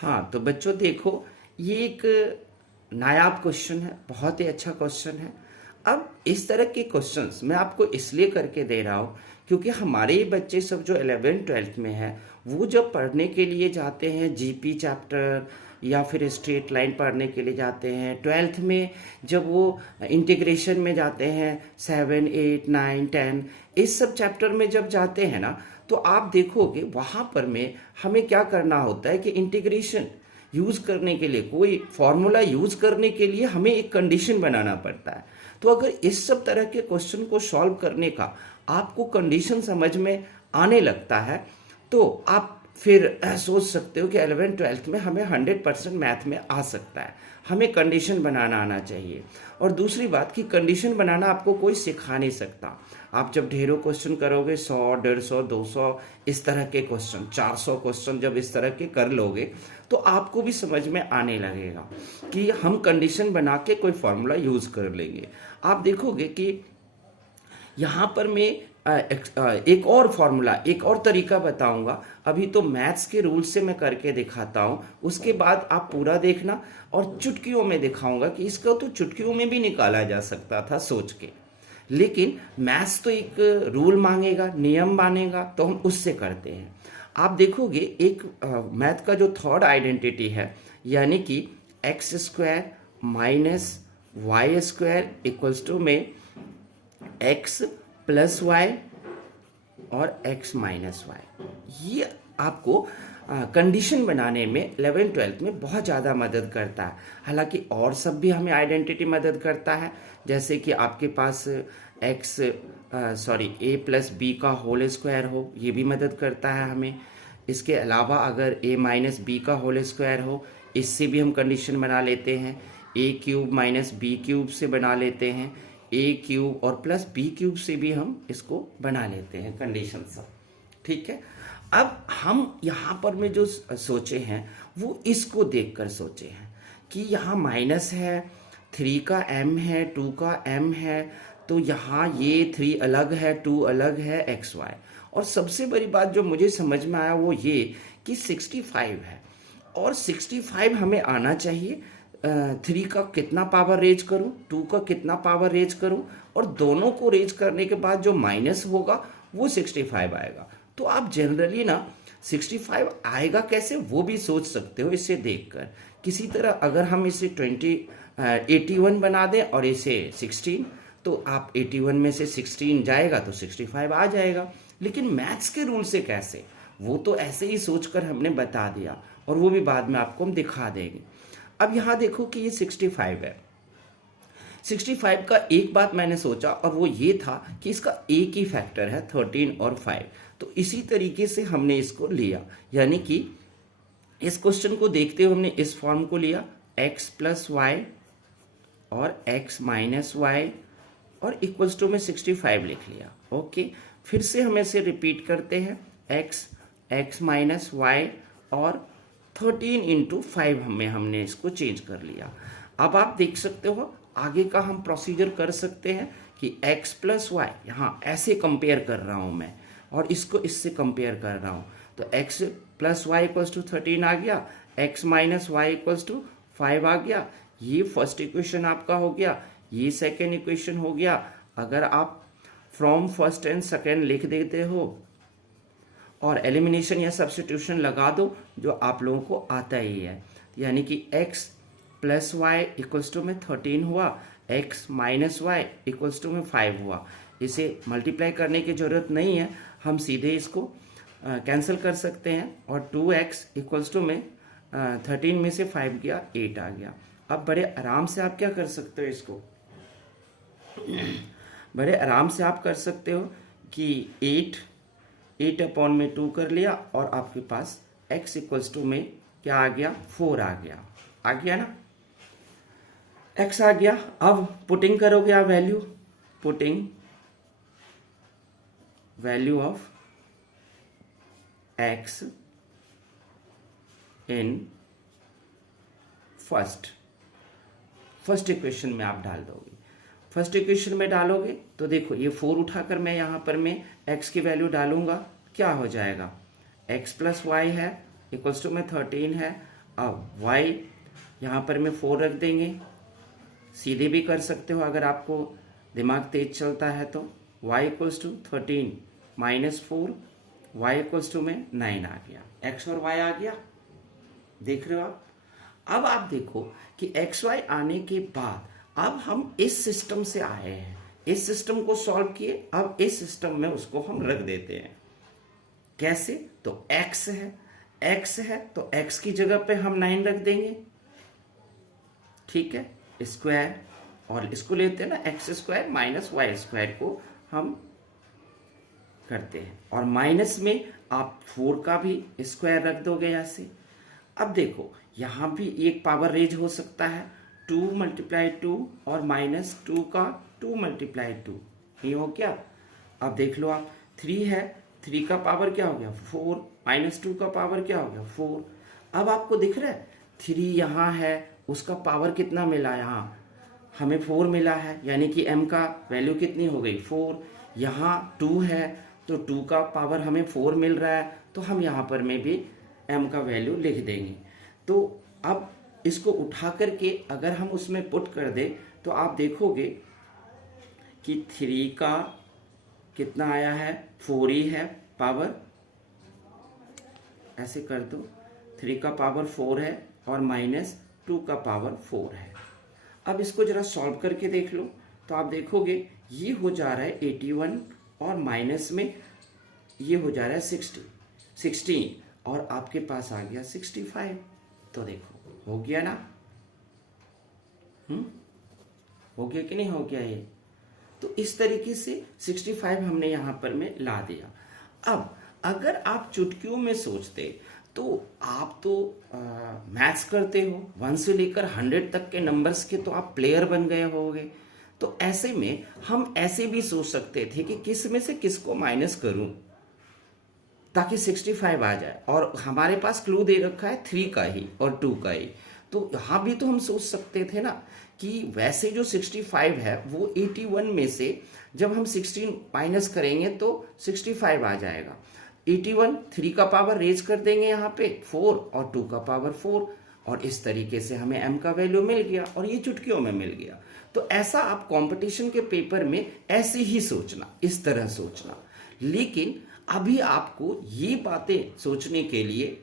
हाँ, तो बच्चों देखो, ये एक नायाब क्वेश्चन है, बहुत ही अच्छा क्वेश्चन है। अब इस तरह के क्वेश्चंस मैं आपको इसलिए करके दे रहा हूँ क्योंकि हमारे ये बच्चे सब जो 11th-12th में हैं, वो जब पढ़ने के लिए जाते हैं जीपी चैप्टर या फिर स्ट्रेट लाइन पढ़ने के लिए जाते हैं, 12th में जब वो इंटीग्रेशन में जाते हैं, 7, 8, 9, 10 इस सब चैप्टर में जब जाते हैं ना, तो आप देखोगे वहाँ पर में हमें क्या करना होता है कि इंटीग्रेशन यूज करने के लिए, कोई फॉर्मूला यूज करने के लिए हमें एक कंडीशन बनाना पड़ता है। तो अगर इस सब तरह के क्वेश्चन को सॉल्व करने का आपको कंडीशन समझ में आने लगता है, तो आप फिर सोच सकते हो कि 11th-12th में हमें 100% मैथ में आ सकता है। हमें कंडीशन बनाना आना चाहिए। और दूसरी बात कि कंडीशन बनाना आपको कोई सिखा नहीं सकता। आप जब ढेरों क्वेश्चन करोगे, 100, 150, 200 इस तरह के क्वेश्चन, 400 क्वेश्चन जब इस तरह के कर लोगे, तो आपको भी समझ में आने लगेगा कि हम कंडीशन बना के कोई फॉर्मूला यूज कर लेंगे। आप देखोगे कि यहाँ पर मैं एक और फॉर्मूला, एक और तरीका बताऊंगा। अभी तो मैथ्स के रूल से मैं करके दिखाता हूँ, उसके बाद आप पूरा देखना। और चुटकियों में दिखाऊंगा कि इसको तो चुटकियों में भी निकाला जा सकता था सोच के, लेकिन मैथ्स तो एक रूल मांगेगा, नियम मांगेगा, तो हम उससे करते हैं। आप देखोगे एक मैथ का जो थर्ड आइडेंटिटी है, यानी कि X square minus Y square equals to में एक्स प्लस वाई और x माइनस वाई, ये आपको कंडीशन बनाने में 11th-12th में बहुत ज़्यादा मदद करता है। हालांकि और सब भी हमें आइडेंटिटी मदद करता है, जैसे कि आपके पास a प्लस बी का होल स्क्वायर हो, ये भी मदद करता है हमें। इसके अलावा अगर a माइनस बी का होल स्क्वायर हो, इससे भी हम कंडीशन बना लेते हैं। a cube minus B cube से बना लेते हैं। ए क्यूब और प्लस बी क्यूब से भी हम इसको बना लेते हैं कंडीशन सब। ठीक है, अब हम यहाँ पर में जो सोचे हैं वो इसको देखकर सोचे हैं कि यहाँ माइनस है, 3 का m है, 2 का m है, तो यहाँ ये 3 अलग है, 2 अलग है, एक्स वाई। और सबसे बड़ी बात जो मुझे समझ में आया वो ये कि 65 है, और 65 हमें आना चाहिए। 3 का कितना पावर रेज करूं, 2 का कितना पावर रेज करूं, और दोनों को रेज करने के बाद जो माइनस होगा वो 65 आएगा। तो आप जनरली ना 65 आएगा कैसे वो भी सोच सकते हो इसे देखकर। किसी तरह अगर हम इसे 81 बना दें और इसे 16, तो आप 81 में से 16 जाएगा तो 65 आ जाएगा। लेकिन मैथ्स के रूल से कैसे, वो तो ऐसे ही सोचकर हमने बता दिया, और वो भी बाद में आपको हम दिखा देंगे। अब यहाँ देखो कि ये 65 है। 65 का एक बात मैंने सोचा, और वो ये था कि इसका एक ही फैक्टर है 13 और 5, तो इसी तरीके से हमने इसको लिया। यानी कि इस क्वेश्चन को देखते हुए हमने इस फॉर्म को लिया, x प्लस वाई और x माइनस वाई और इक्वल्स टू में 65 लिख लिया। ओके, फिर से हम इसे रिपीट करते हैं, x माइनस वाई और 13 इंटू 5 हमने इसको चेंज कर लिया। अब आप देख सकते हो आगे का हम प्रोसीजर कर सकते हैं कि x प्लस वाई, यहाँ ऐसे कंपेयर कर रहा हूँ मैं, और इसको इससे कंपेयर कर रहा हूँ, तो x plus Y equals to 13 आ गया, x minus Y equals to 5 आ गया। ये फर्स्ट इक्वेशन आपका हो गया, ये सेकेंड इक्वेशन हो गया। अगर आप फ्रॉम फर्स्ट एंड सेकेंड लिख देते हो और एलिमिनेशन या सब्स्टिट्यूशन लगा दो, जो आप लोगों को आता ही है, यानी कि x plus Y equals to में 13 हुआ, x minus Y equals to में 5 हुआ। इसे मल्टीप्लाई करने की ज़रूरत नहीं है, हम सीधे इसको कैंसिल कर सकते हैं, और 2x इक्वल्स टू में 13 में से 5 गया, 8 आ गया। अब बड़े आराम से आप क्या कर सकते हो, इसको बड़े आराम से आप कर सकते हो कि 8 अपॉन में 2 कर लिया, और आपके पास x इक्वल्स टू में क्या आ गया, 4 आ गया ना, x आ गया। अब पुटिंग करोगे आप value of x in first equation में आप डाल दोगे। फर्स्ट इक्वेशन में डालोगे तो देखो ये 4 उठाकर मैं यहाँ पर मैं x की वैल्यू डालूंगा, क्या हो जाएगा, x प्लस वाई है इक्वल्स टू में 13 है, अब y यहाँ पर में 4 रख देंगे, सीधे भी कर सकते हो अगर आपको दिमाग तेज चलता है तो। y equals to 13 minus 4, y equals to में 9 आ गया, x और y आ गया, देख रहे हो आप। अब आप देखो कि एक्स वाई आने के बाद अब हम इस सिस्टम से आए हैं, इस सिस्टम को सॉल्व किए, अब इस सिस्टम में उसको हम रख देते हैं। कैसे? तो x है तो x की जगह पे हम 9 रख देंगे, ठीक है, स्क्वायर, और इसको लेते हैं ना X square minus Y square को हम करते हैं, और माइनस में आप 4 का भी स्क्वायर रख दोगे ऐसे। अब देखो यहाँ भी एक पावर रेज हो सकता है, 2 × 2 और माइनस 2 का 2 × 2, ये हो क्या। अब देख लो आप, 3 है, 3 का पावर क्या हो गया 4, माइनस 2 का पावर क्या हो गया 4। अब आपको दिख रहा है 3 यहाँ है, उसका पावर कितना मिला, यहाँ हमें 4 मिला है, यानी कि m का वैल्यू कितनी हो गई 4। यहाँ 2 है तो 2 का पावर हमें 4 मिल रहा है, तो हम यहाँ पर में भी m का वैल्यू लिख देंगे। तो अब इसको उठा करके अगर हम उसमें पुट कर दे तो आप देखोगे कि 3 का कितना आया है 4 ही है पावर, ऐसे कर दो, 3 का पावर 4 है और माइनस 2 का पावर 4 है। अब इसको जरा सॉल्व करके देख लो तो आप देखोगे ये हो जा रहा है 81 और माइनस में ये हो जा रहा है 16 और आपके पास आ गया 65। तो देखो हो गया ना, हो गया कि नहीं हो गया ये। तो इस तरीके से 65 हमने यहाँ पर में ला दिया। अब अगर आप चुटकियों में सोचते तो आप तो मैथ्स करते हो, 1 से लेकर 100 तक के नंबर्स के तो आप प्लेयर बन गए होगे। तो ऐसे में हम ऐसे भी सोच सकते थे कि किस में से किसको माइनस करूं ताकि 65 आ जाए, और हमारे पास क्लू दे रखा है 3 का ही और 2 का ही। तो यहाँ भी तो हम सोच सकते थे ना कि वैसे जो 65 है वो 81 में से जब हम 16 माइनस करेंगे तो 65 आ जाएगा। 81 3 का पावर रेज कर देंगे यहाँ पे 4 और 2 का पावर 4, और इस तरीके से हमें m का वैल्यू मिल गया और ये चुटकियों में मिल गया। तो ऐसा आप कंपटीशन के पेपर में ऐसे ही सोचना, इस तरह सोचना। लेकिन अभी आपको ये बातें सोचने के लिए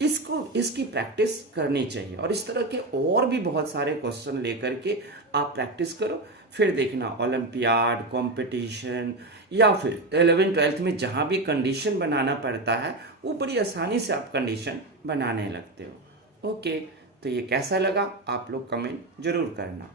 इसकी प्रैक्टिस करनी चाहिए, और इस तरह के और भी बहुत सारे क्वेश्चन लेकर के आप प्रैक्टिस करो। फिर देखना ओलंपियाड, कंपटीशन या फिर 11th-12th में जहां भी कंडीशन बनाना पड़ता है वो बड़ी आसानी से आप कंडीशन बनाने लगते हो। ओके, तो ये कैसा लगा आप लोग कमेंट जरूर करना।